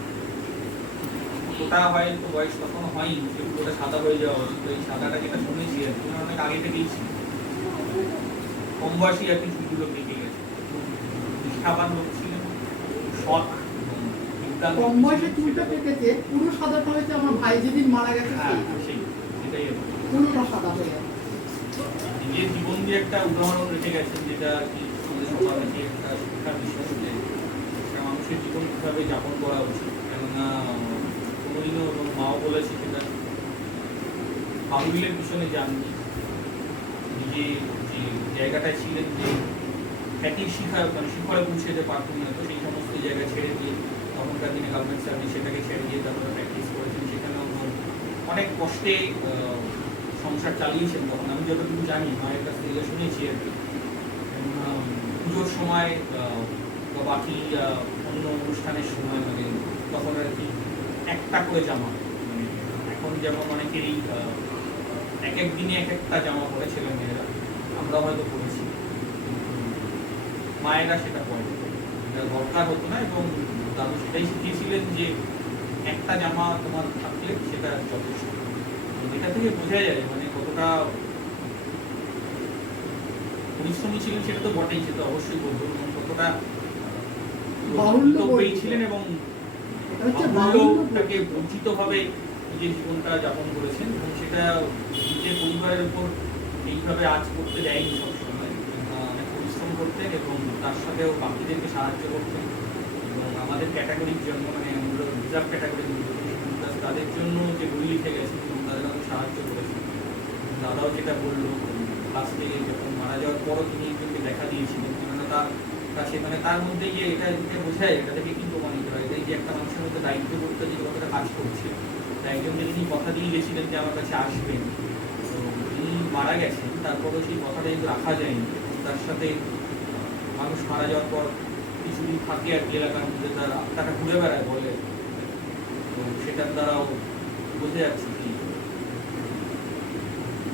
ওটা হয়তো বয়স তখন হয়নি যে পুরোটা সাদা হয়ে যাওয়া উচিত, এই সাদাটা যেটা শুনেছি আর কি অনেক আগে থেকেই ছিল, কম বয়সী আর কি চুলগুলো পেকে গেছে। নিষ্ঠাবান লোক ছিলেন, শখ, বিদ্যান। কম বয়সে চুলটা পেকেছে, পুরো সাদাটা হয়েছে আমার ভাই যেদিন মারা গেছে হ্যাঁ, সেই সেটাই আর কি। পুরোটা সাদা হয়ে গেছে। নিজের জীবন দিয়ে একটা উদাহরণ রেখে গেছেন, যেটা আর কি আমাদের সমাজে একটা শিক্ষার বিষয়, যে একটা মানুষের জীবন কীভাবে যাপন করা উচিত। কেননা কোনোদিনও এবং মাও বলেছে সেটা বাহুবিলের পিছনে যাননি, নিজে যে জায়গাটায় ছিলেন, যে খ্যাতির শিখরে পৌঁছে যেতে পারতেন না, তো সেই সমস্ত জায়গায় ছেড়ে দিয়ে তখনকার দিনে গভর্নমেন্ট সার্ভিস সেটাকে ছেড়ে দিয়ে তারপরে প্র্যাকটিস করেছেন, সেখানেও অনেক কষ্টে সংসার চালিয়েছেন। তখন আমি যতটুকু জানি, মায়ের কাছ থেকে শুনেছি আর কি, পুজোর সময় বা বাকি অন্য অনুষ্ঠানের সময় মানে তখন আর কি একটা করে জামা, মানে এখন যেমন অনেকেরই এক এক দিনে এক একটা জামা পরে ছেলে মেয়েরা, আমরা হয়তো পড়েছি, মায়েরা সেটা পরে, এটা দরকার হতো না। এবং দাদু সেটাই শিখিয়েছিলেন যে একটা জামা তোমার থাকলে সেটা যথেষ্ট। এটা থেকে বোঝা যায় মানে কতটা পরিশ্রমী ছিলেন, সেটা তো বটেই, সেটা অবশ্যই বলবো, এবং কতটা বাহুল্য ছিলেন এবং হচ্ছে বাহুল্যটাকে বঞ্চিতভাবে নিজের জীবনটা যাপন করেছেন, এবং সেটা নিজের পরিবারের উপর এইভাবে আজ করতে দেয়নি সবসময়। অনেক পরিশ্রম করতেন এবং তার সাথেও বাকিদেরকে সাহায্য করতেন, এবং আমাদের ক্যাটাগরির জন্য মানে আমরা রিজার্ভ ক্যাটাগরি তাদের জন্য যে বই লিখে গেছেন এবং তাদের আমাকে সাহায্য করেছেন। দাদাও যেটা বললো, লাস্টে যখন মারা যাওয়ার পরও তিনি একজনকে দেখা দিয়েছিলেন, কেননা তার সেখানে তার মধ্যে গিয়ে এটা বোঝায়, এটা থেকে কি প্রমাণিত হয়, এটাই যে একটা মানুষের মধ্যে দায়িত্ব করতে যে কতটা কাজ করছে। তাই একজনকে তিনি কথা দিয়ে গেছিলেন যে আমার কাছে আসবেন, তো তিনি মারা গেছেন, তারপরেও সেই কথাটা কিন্তু রাখা যায়নি। তার সাথে মানুষ মারা যাওয়ার পর কিছুদিন থাকে আর কি এলাকার মধ্যে, তার আত্মাটা ঘুরে বেড়ায় বলে, তো সেটার দ্বারাও বোঝা যাচ্ছে কি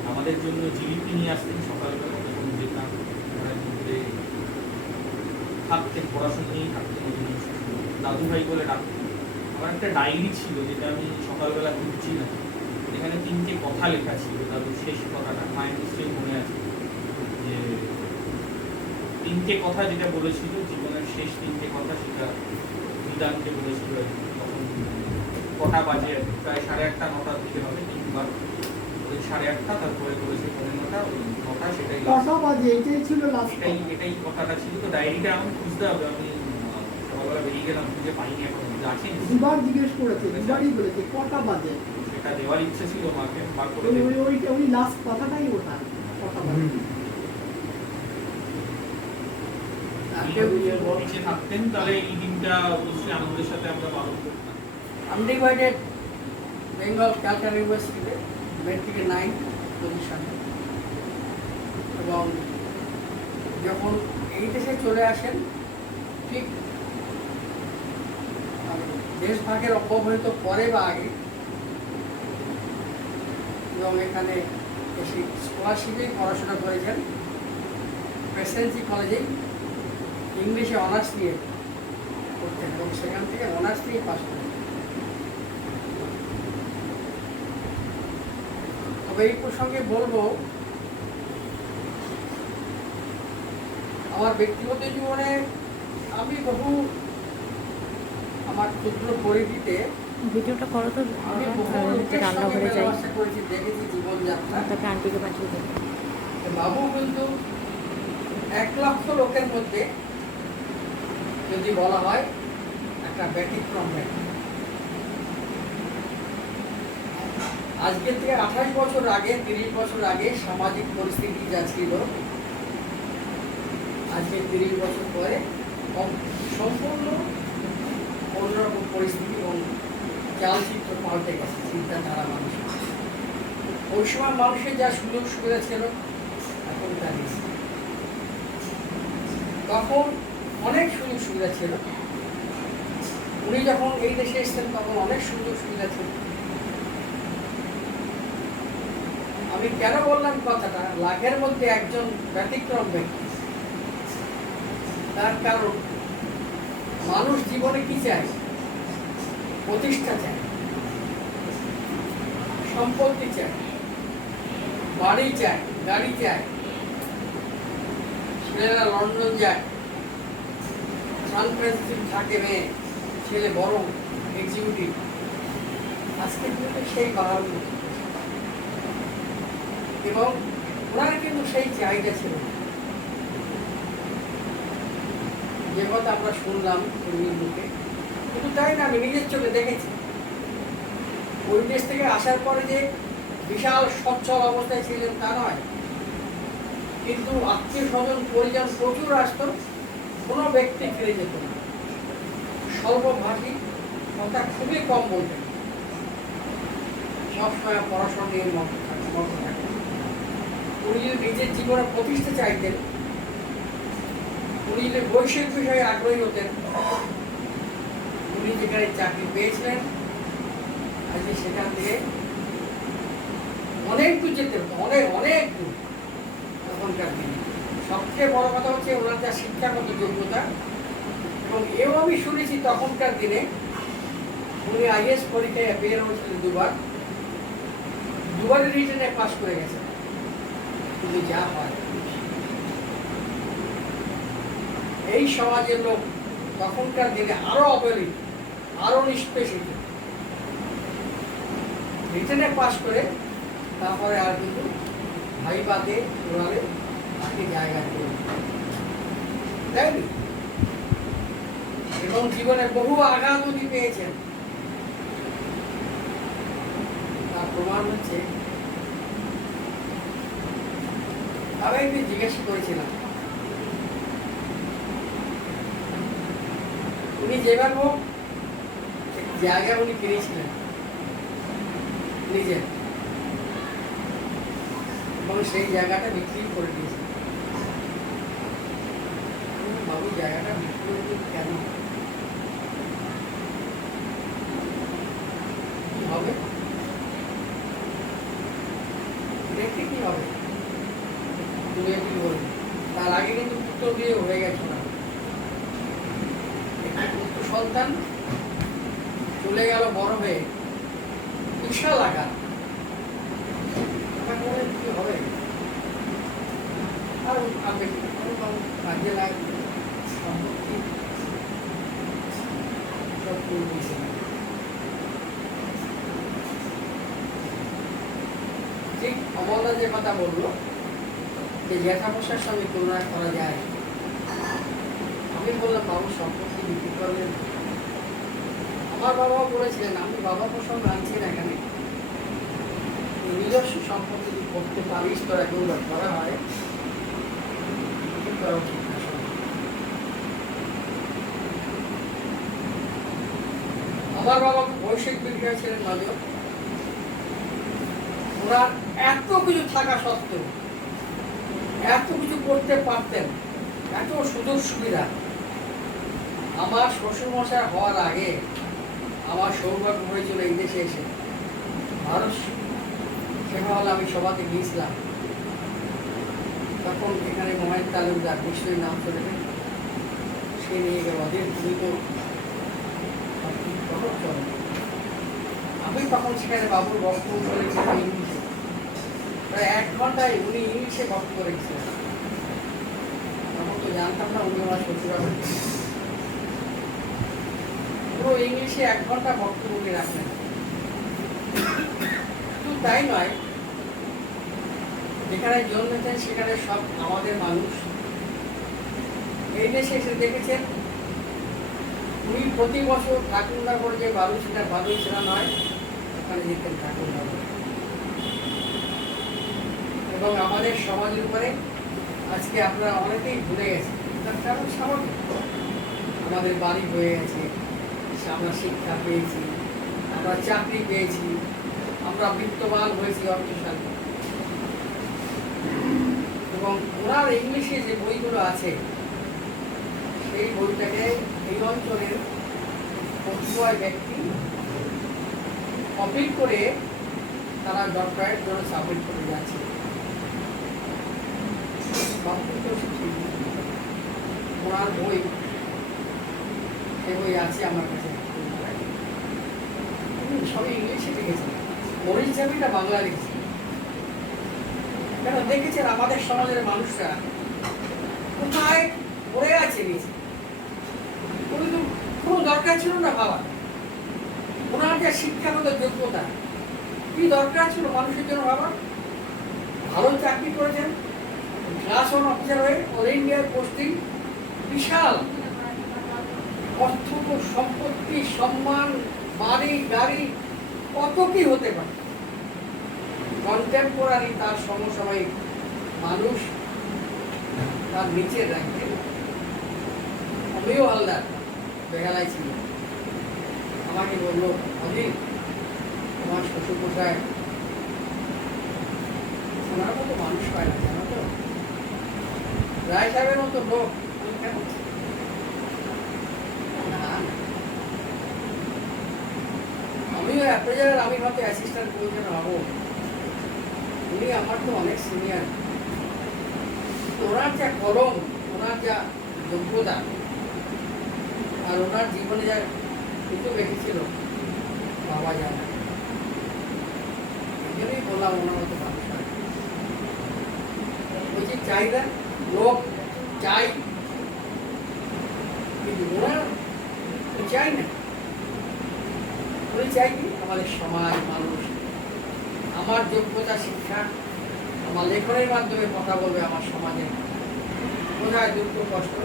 আমাদের জন্য জিলিপি নিয়ে আসতেন সকালবেলা, যখন যেতাম ঘরের মধ্যে থাকতেন, পড়াশোনা নিয়েই থাকতেন, দাদু ভাই বলে ডাকতেন। আমার একটা ডায়েরি ছিল যেটা আমি সকালবেলা খুঁজছি না, এখানে 3টে কথা লেখা ছিল, দাদুর শেষ কথাটা মায়ের নিশ্চয়ই মনে আছে, যে 3টে কথা যেটা বলেছিল, জীবনের শেষ 3টে কথা, সেটা বিধানকে বলেছিল। তখন কটা বাজে আর কি, প্রায় 8:30 9টার দিকে হবে, 3বার 8:30, তারপরে করেছে 9:15, ওই 9টা, সেটাই কটা বাজে এটাই ছিল লাস্ট। এটাই কথাটা ছিল। তো ডায়েরিটা এখন খুঁজতে হবে, আমি সকালবেলা বেরিয়ে গেলাম, খুঁজে পাইনি এখন, আছেন দুবার জিজ্ঞেস করেছে, দুবারই বলেছে কটা বাজে। সেটা দেওয়ার ইচ্ছে ছিল মাকে, বার করে ওই দেবো। ওই ওই লাস্ট কথাটাই ওটা, কটা বাজে। কেউ কিছু বল- বেঁচে থাকতেন তাহলে এই দিনটা অবশ্যই আনন্দের সাথে আমরা পালন করতাম। আনডিভাইডেড বেঙ্গল ক্যালকাটা ইউনিভার্সিটিতে মেট্রিকে 9 পজিশনে, এবং যখন এই দেশে চলে আসেন ঠিক দেশভাগের অব্যবহিত পরে বা আগে, এবং এখানে এসে স্কলারশিপেই পড়াশোনা করেছেন। প্রেসিডেন্সি কলেজেই ইংলিশে অনার্স নিয়ে করতেন এবং সেখান থেকে অনার্স নিয়ে পাস করেন। তবে এই প্রসঙ্গে বলবো, আমার ব্যক্তিগত জীবনে আমি বহু আমার ক্ষুদ্র পরিধিতে ভিডিওটা করো তো, আমি বহু লোকের সঙ্গে রান্নাঘরে যাই, মেলামেশা করেছি, দেখেছি জীবনযাত্রা। তাকে আন্টিকে পাঠিয়ে দেবো। বাবু কিন্তু 1 লক্ষ লোকের মধ্যে যদি বলা হয় একটা ব্যতিক্রম ব্যক্তি। আজকে থেকে 28 বছর আগে, 30 বছর আগে সামাজিক পরিস্থিতি যা ছিল, আজকে 30 বছর পরে সম্পূর্ণ অন্যরকম পরিস্থিতি এবং চালচিত্র পাল্টে গেছে, চিন্তাধারা মানুষের। ওই সময় মানুষের যা সুযোগ সুবিধা ছিল এখন তা নেই। তখন অনেক সুযোগ সুবিধা ছিল, উনি যখন এই দেশে এসেছেন তখন অনেক সুযোগ সুবিধা ছিল। আমি কেন বললাম কথাটা, লাখের মধ্যে একজন ব্যতিক্রম ব্যক্তি। তার কারণ মানুষ জীবনে কি চায়? প্রতিষ্ঠা চায়, সম্পত্তি চায়, বাড়ি চায়, গাড়ি চায়। ছেলেরা লন্ডন যায়, সান ফ্রান্সিসকো থাকে মেয়ে, ছেলে বড় এক্সিকিউটিভ। আজকে কিন্তু সেই বাহার, এবং ওনার কিন্তু সেই চাহিদা ছিল না। যে কথা আমরা শুনলাম কর্মীর মুখে, কিন্তু তাই না, আমি নিজের চোখে দেখেছি। ওই দেশ থেকে আসার পরে যে বিশাল সচ্ছল অবস্থায় ছিলেন তা নয়, কিন্তু আত্মীয় স্বজন পরিজন প্রচুর আসত, কোনো ব্যক্তি ফিরে যেত না। স্বল্পভাষী, কথা খুবই কম বলতেন, সবসময় পড়াশোনা নিয়ে মগ্ন থাকতেন। উনি যদি নিজের জীবনে প্রতিষ্ঠা চাইতেন, উনি যদি বৈষয়িক বিষয়ে আগ্রহী হতেন, উনি যেখানে চাকরি পেয়েছিলেন আজকে সেখান থেকে অনেক দূর যেতে হতো, অনেক অনেক দূর। তখনকার দিনে সবচেয়ে বড় কথা হচ্ছে ওনার যা শিক্ষাগত যোগ্যতা, এবং এও আমি শুনেছি তখনকার দিনে উনি আইএস পরীক্ষায় বের হয়েছিলেন দুবারই রিটেনে পাস করে গেছেন। কিন্তু যা হয়, এই সমাজের লোক তখনকার দিনে আরো অবহেলিত, আরো নিষ্পেষিত। রিটেনে পাস করে তারপরে আর কিন্তু ভাইবাতে ওনারে তাকে জায়গা করে দেয়নি, এবং জীবনে বহু আঘাত উনি পেয়েছেন। তার প্রমাণ হচ্ছে, আমি একদিন জিজ্ঞাসা করেছিলাম, উনি যেভাবে হোক জায়গা উনি কিনেছিলেন নিজের, এবং সেই জায়গাটা বিক্রি করে দিয়েছেন। বাবু জায়গাটা বিক্রি করে দিন কেন? কি হবে? দেখতে কি হবে? তুমি একটু বলবে। তার আগে কিন্তু পুত্র বিয়ে হয়ে গেছে না, পুত্র সন্তান চলে গেল বড় হয়ে, বিশাল আঘাত। কি হবে? আর কাজে লাগবে সম্পত্তি সব করে দিয়েছে। ঠিক অমলদা যে কথা বললো যে জ্যাঠামশার সঙ্গে তুলনা করা যায়, আমি বললাম বাবু সম্পত্তি বিক্রি করলেন। আমার বাবাও বলেছিলেন, আমি বাবা প্রসঙ্গ আনছি না এখানে, নিজস্ব সম্পত্তি করতে পারিস, তোর এখন করা হয়, করা উচিত না। আমার বাবা বৈশ্বিক বিক্রিয়া ছিলেন নজর। ওনার এত কিছু থাকা সত্ত্বেও এত কিছু করতে পারতেন, এত সুযোগ সুবিধা। আমার শ্বশুরমশাই হওয়ার আগে আমার সৌভাগ্য হয়েছিল এই দেশে এসে ভারত সেবা হলে আমি সভাতে গিয়েছিলাম। তখন এখানে মোহাইন তালুকদার নিশ্চয়ই নাম শুনেছেন, সে নিয়ে গেল অধীর দ্রুত। আমি তখন সেখানে বাবুর বক্তব্য করেছিলাম ইংলিশে, প্রায় 1 ঘন্টায় উনি ইংলিশে বক্তব্য রেখেছিলেন। তখন তো জানতাম না উনি আমার শ্বশুরা পুরো ইংলিশে 1 ঘন্টা বক্তব্য উনি রাখলেন। শুধু তাই নয়, যেখানে জন্মেছেন সেখানে সব আমাদের মানুষ। এই দেশে এসে দেখেছেন উনি প্রতি বছর ঠাকুরনগর যে বালুচিরা নয়, ওখানে যেতেন ঠাকুরনগর। এবং আমাদের সমাজের উপরে আজকে আমরা অনেকেই ভুলে গেছি, তার কারণ স্বাভাবিক। আমাদের বাড়ি হয়ে গেছে, আমরা শিক্ষা পেয়েছি, আমরা চাকরি পেয়েছি, আমরা বিত্তবান হয়েছি, অর্থশালী। এবং ওনার ইংলিশে যে বইগুলো আছে সেই বইটাকে এই অঞ্চলের কতিপয় ব্যক্তি কপি করে তারা ডক্টরেট জন্য সাবমিট করে যাচ্ছে। ওনার বই, সেই বই আছে আমার কাছে, সবই ইংলিশে লিখেছেন। মরিচ চাবিটা বাংলা লিখেছে। কেন দেখেছেন আমাদের সমাজের মানুষরা কোথায় পড়ে আছে নিচে, কিন্তু কোনো দরকার ছিল না ভাবা। ওনার যে শিক্ষাগত যোগ্যতা, কি দরকার ছিল মানুষের জন্য ভাবা? ভালো চাকরি করেছেন, ক্লাস 1 অফিসার হয়ে অল ইন্ডিয়ার পোস্টিং, বিশাল অর্থ, সম্পত্তি, সম্মান, বাড়ি গাড়ি, কত কি হতে পারে। কন্টেম্পোরারি তার সমসাময়িক মানুষ তার নিচের রাখতেন। আমিও হালদার বেহালায় ছিল, আমাকে বললো অধীর তোমার শ্বশুর মশাই ওনার মতো মানুষ পায় না, জানো তো, রায় সাহেবের মতো লোক। কেন না, আমিও অ্যাপ্রেজারের, আমি ভাবতে অ্যাসিস্ট্যান্ট প্রয়োজন হবো, উনি আমার তো অনেক সিনিয়র। ওনার যা কলম, ওনার যা যোগ্যতা, আর ওনার জীবনে যা কিছু রেখেছিল বাবা জানা, এই জন্যই বললাম ওনার মতো মানুষ হয়। ওই যে চাহিদা, লোক চাই, কিন্তু ওনার চাই না। উনি চাই কি আমাদের সমাজ, মানুষ, আমার যোগ্যতা, শিক্ষা, আমার লেখনের মাধ্যমে কথা বলবে আমার সমাজে কোথায় দুঃখ কষ্ট।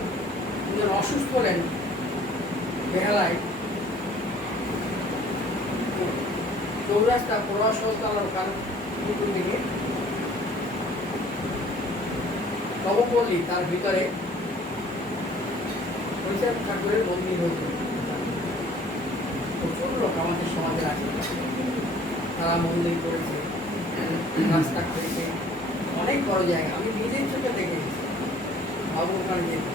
উনি অসুস্থ হলেন বেহালায়, চৌরাস্তা প্রবাসতার কারণ দিকে নবপল্লী, তার ভিতরে হরিচাঁদ ঠাকুরের মন্দির হয়েছে। প্রচুর লোক আমাদের সমাজের আছে, তারা মন্দির করেছে, রাস্তা করেছে, অনেক বড় জায়গা। আমি নিজের চোখে দেখে এসেছি। বাবু ওখানে যেত,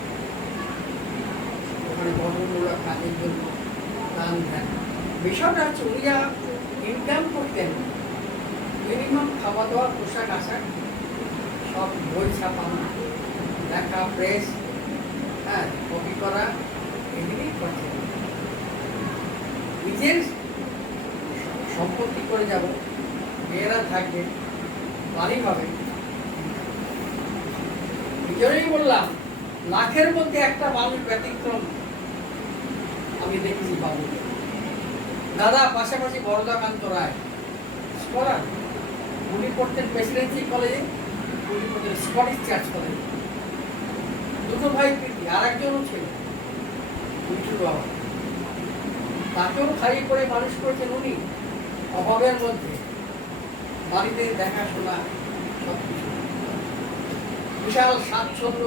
ওখানে বর্ণমূলক কাজের জন্য দান দেন। বিষয়টা হচ্ছে উনি যা ইনকাম করতেন, মিনিমাম খাওয়া দাওয়া, পোশাক আশাক, সব বই ছাপা, লেখা, প্রেস, হ্যাঁ, কপি করা, এগুলি করছেন। নিজের সম্পত্তি করে যাব, মেয়েরা থাকবে, বাড়ি হবে। এই জন্যই বললাম লাখের মধ্যে একটা মানুষ ব্যতিক্রম আমি দেখেছি বাবু। দাদা পাশাপাশি বরদাকান্ত রায় স্কলার, উনি পড়তেন প্রেসিডেন্সি কলেজে, উনি পড়তেন স্কটিশ চার্চ কলেজে। দুটো ভাই প্রীতি, আর একজনও ছিল মিঠুর বাবা, তাকেও খালি করে মানুষ করেছেন উনি। অভাবের মধ্যে বাড়িতে দেখাশোনা সব কিছু, বিশাল স্বাচ্ছন্দ্য,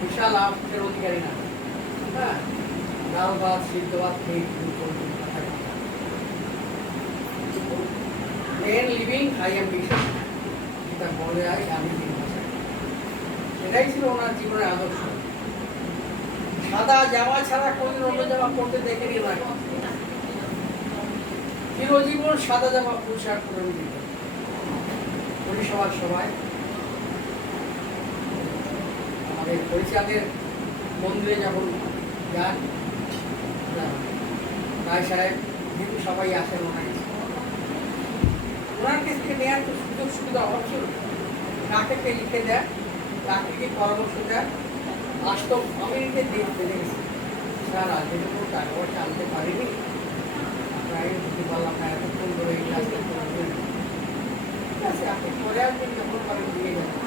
বিশাল অর্থের অধিকারী না, হ্যাঁ, ডাল ভাত, সিদ্ধ ভাত খেয়ে মেন লিভিং হাই অ্যাম্বিশন, যেটা বলে যায় গান্ধীজির ভাষায়, সেটাই ছিল ওনার জীবনের আদর্শ। সাদা জামা ছাড়া কোনদিন অন্য জামা পরতে দেখেনি না, চিরজীবন সাদা জামা পোশাক পরে দিত। পরিষেবার সবাই আমাদের পরিচাদের মন্দিরে যখন যান রায় সাহেব, যেহেতু সবাই আসেন ওনার কাছে, ওনার কাছ থেকে নেওয়ার তো সুযোগ সুবিধা অভাব ছিল। কাকে কে লিখে দেয়, কাকে কি পরামর্শ দেয়, বাস্তব আমি নিজে দেখে গেছি। স্যার আজকে তো কোনো টাকা পয়সা আনতে পারিনি, আপনাকে বুঝতে পারলাম না, এতক্ষণ ধরে এই কাজটা করবেন, ঠিক আছে আপনি পরে আসবেন, যখন পারেন দিয়ে যাবেন।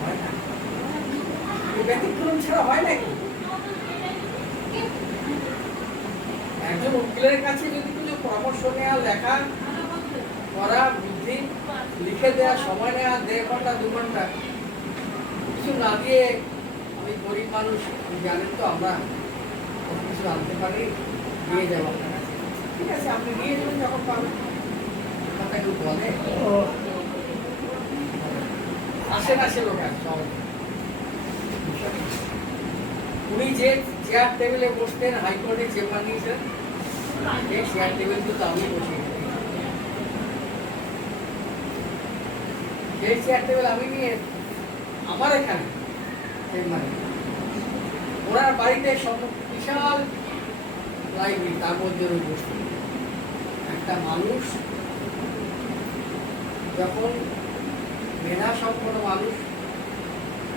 হয় না, এই ব্যতিক্রম ছাড়া হয় নাকি? একজন উকিলের কাছে যদি কিছু পরামর্শ নেওয়া, লেখা করা, বুদ্ধি লিখে দেওয়া, সময় নেওয়া 1.5 ঘন্টা 2 ঘন্টা, কিছু না দিয়ে আমি গরিব মানুষ, আপনি জানেন তো আমরা কিছু আনতে পারি, দিয়ে যাবো আপনার কাছে, ঠিক আছে আপনি নিয়ে যাবেন যখন পাবেন। কথা কেউ বলে আসে না, সে লোক আছে সবাই। উনি যে চেয়ার টেবিলে বসতেন, হাইকোর্টে চেম্বার নিয়েছেন, এই চেয়ার টেবিল কিন্তু আমি বসিয়ে সেই চেয়ার টেবিল আমি নিয়ে আমার এখানে চেম্বারে, ওনার বাড়িতে বিশাল লাইব্রেরি, তার মধ্যে ওই বসতেন। একটা মানুষ যখন মেধা সম্পন্ন মানুষ,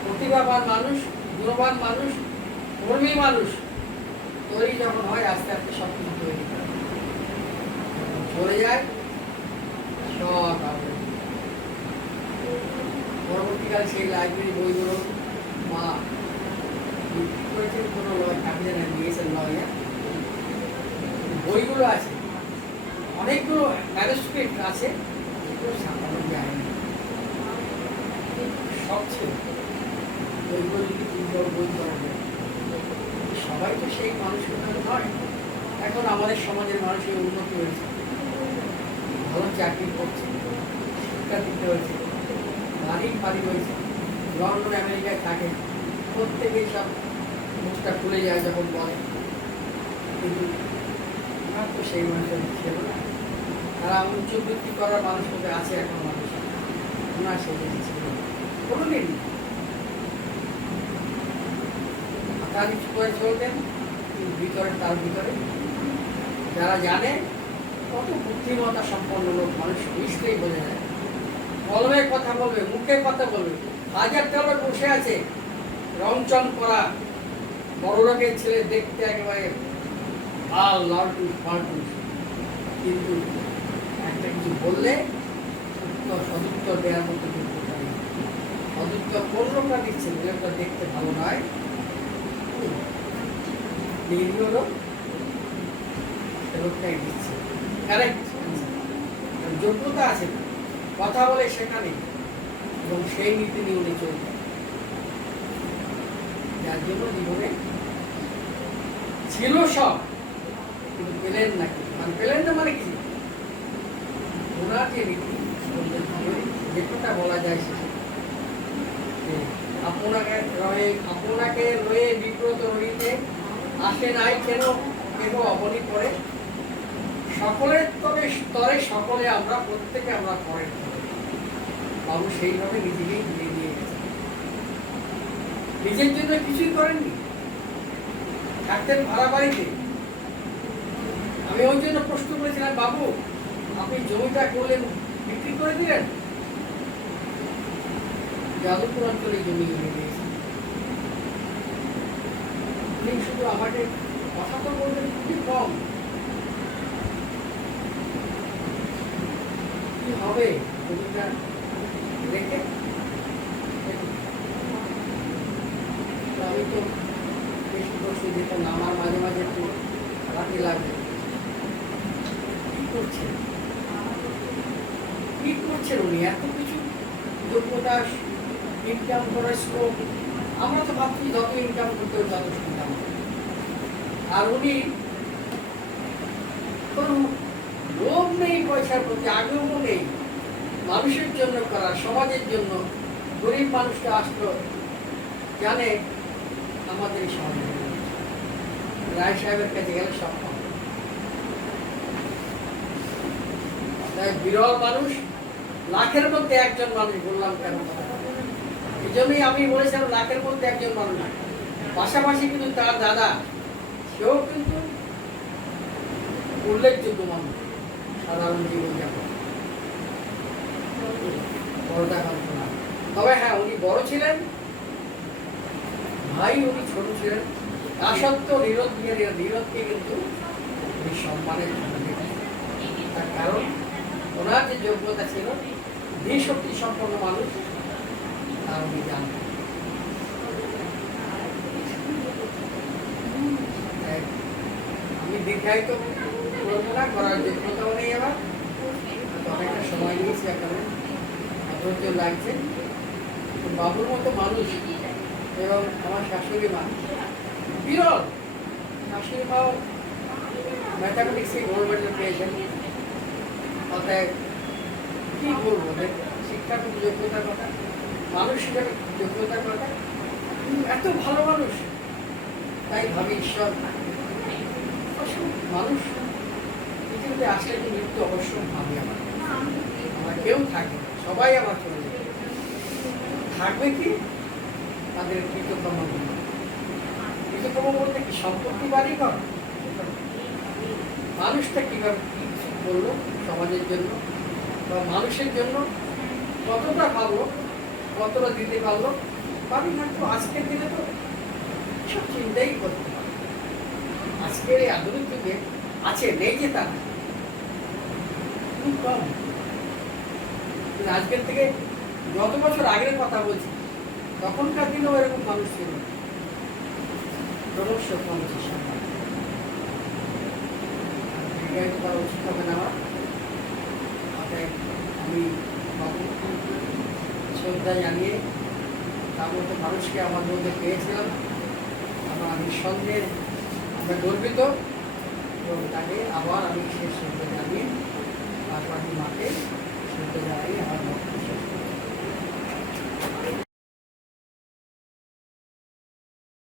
প্রতিভাবান মানুষ, গুণবান মানুষ, কর্মী মানুষ তৈরি যখন হয়, আস্তে আস্তে সব কিছু তৈরি করে চলে যায় সব। পরবর্তীকালে সেই লাইব্রেরি বইগুলো মা বিক্রি করেছেন, কোনো কাগজে দিয়েছেন লয়া, বইগুলো আছে, অনেকগুলো ম্যানুস্ক্রিপ্ট আছে, যেগুলো সামান্য যায়নি, সব ছিল। বইগুলো যদি সুন্দর বই করা যায়, সবাই তো সেই মানুষগুলো নয়। এখন আমাদের সমাজের মানুষের উন্নতি হয়েছে, ভালো চাকরি করছে, শিক্ষা দিতে হয়েছে, বাড়ি বাড়ি হয়েছে, লন্ডন আমেরিকায় থাকে, প্রত্যেকেই সব মুখটা খুলে যায় যখন বলে, কিন্তু ওনার তো সেই মানুষের ছিল না। তারা উচ্চবৃত্তি করার মানুষ মধ্যে আছে এখন মানুষ, ওনার সেই জিনিস ছিল কোনোদিন মাথা নিচু করে চলতেন, কিন্তু ভিতরে তার ভিতরে যারা জানে কত বুদ্ধিমত্তা সম্পন্ন লোক, মানুষ মিশলেই বোঝা যায়। কলমে কথা বলবে, মুখে কথা বলবে, 1000টা লোক বসে আছে রংচং করা বড় লোকের ছেলে, দেখতে একেবারে লাল লালটুস ফালটুস, কিন্তু একটা কিছু বললে সদুত্তর দেওয়ার মতো যোগ্যতা নেই। সদুত্তর কোন লোকটা দিচ্ছে, লোকটা দেখতে ভালো নয়, নিরীহ লোক, লোকটাই দিচ্ছে কারেক্ট, যোগ্যতা আছে, কথা বলে সেখানে, এবং সেই নীতি নিয়ে উনি চলতেন, যার জন্য জীবনে ছিল সব, কিন্তু পেলেন না কি, মানে পেলেন না মানে কি, ওনার যে নীতি, যেটা বলা যায় শেষে, আপনাকে রয়ে বিব্রত রইতে আসে নাই কেন, কেন অবনি করে, সকলের তবে স্তরে সকলে আমরা, প্রত্যেকে আমরা পরে। বাবু সেইভাবে নিজেকেই ঘুরিয়ে দিয়ে গেছে, নিজের জন্য কিছুই করেননি, থাকতেন ভাড়া বাড়িতে। আমি ওই জন্য প্রশ্ন করেছিলাম, বাবু আপনি জমিটা করলেন, বিক্রি করে দিলেন? যাদবপুর অঞ্চলে জমি কিনে দিয়েছেন। উনি শুধু আমাকে কথা তো বলতেন খুবই কম, কি হবে জমিটা রেখে, আমি তো বেশি প্রশ্ন দিতাম না, আমার মাঝে মাঝে একটু খারাপই লাগবে, কি করছেন উনি, এত কিছু যোগ্যতা, ইনকাম করার স্কোপ, আমরা তো ভাবছি যত ইনকাম করতে হবে তত সুবিধা। আর উনি কোনো লোভ নেই পয়সার প্রতি, আগ্রহ নেই, মানুষের জন্য করা, সমাজের জন্য। গরিব মানুষটা আসলো, জানে আমাদের এই সমাজে রায় সাহেবের কাছে গেলে সব পাবে। তাই বিরল মানুষ, লাখের মধ্যে একজন মানুষ, বললাম কেন এই জন্যই আমি বলেছিলাম লাখের মধ্যে একজন মানুষ। পাশাপাশি কিন্তু তার দাদা, সেও কিন্তু উল্লেখযোগ্য মানুষ, সাধারণ জীবনযাপন, বড়টা কান্ত না। তবে হ্যাঁ, উনি বড় ছিলেন, ভাই উনি ছোট ছিলেন। তা সত্ত্বেও নীরদকে কিন্তু উনি সম্মানের জন্য দেখেছেন। তার কারণ ওনার যে যোগ্যতা ছিল, ধীশক্তি সম্পন্ন মানুষ, তা উনি জানতেন। আমি দীর্ঘায়িত করবো না, করার যোগ্যতাও নেই আমার। অনেকটা সময় নিয়েছি, এখানে ধৈর্য লাগছে। বাবুর মতো মানুষ এবং আমার শাশুড়ি মা বিরল। শাশুড়ি মাও ম্যাথামেটিক্সে গোল্ড মেডেল পেয়েছেন। অতএব কি বলবো, শিক্ষাগত যোগ্যতার কথা, মানুষ হিসাবে যোগ্যতার কথা, এত ভালো মানুষ। তাই ভাবি ঈশ্বর মানুষ পৃথিবীতে আসলে তো মৃত্যু অবশ্য ভাবি। আমার কেউ থাকে না, সবাই আমার চলে যাবে। থাকবে কি তাদের কৃতজ্ঞ বলতে কি সম্পত্তি বাড়ি কর, মানুষটা কিভাবে কি করলো সমাজের জন্য বা মানুষের জন্য, কতটা ভাবলো, কতটা দিতে পারলো। বাড়ি থাকতো আজকের দিনে তো সব চিন্তাই করতে পারে। আজকের এই আধুনিক যুগে আছে, নেই যে তা খুব কম। আজকের থেকে যত বছর আগের কথা বলছি, তখনকার দিনেও এরকম মানুষ ছিল, ক্রমশ কমছে সম্মান। দীর্ঘায়িত করা উচিত হবে না আমার। আমি শ্রদ্ধা জানিয়ে তার মধ্যে মানুষকে আমার মধ্যে পেয়েছিলাম, আমার নিঃসন্দেহে আমরা গর্বিত, এবং তাকে আবার আমি সেই শ্রদ্ধা জানিয়ে তারপর মাকে শ্রদ্ধা জানিয়ে আমার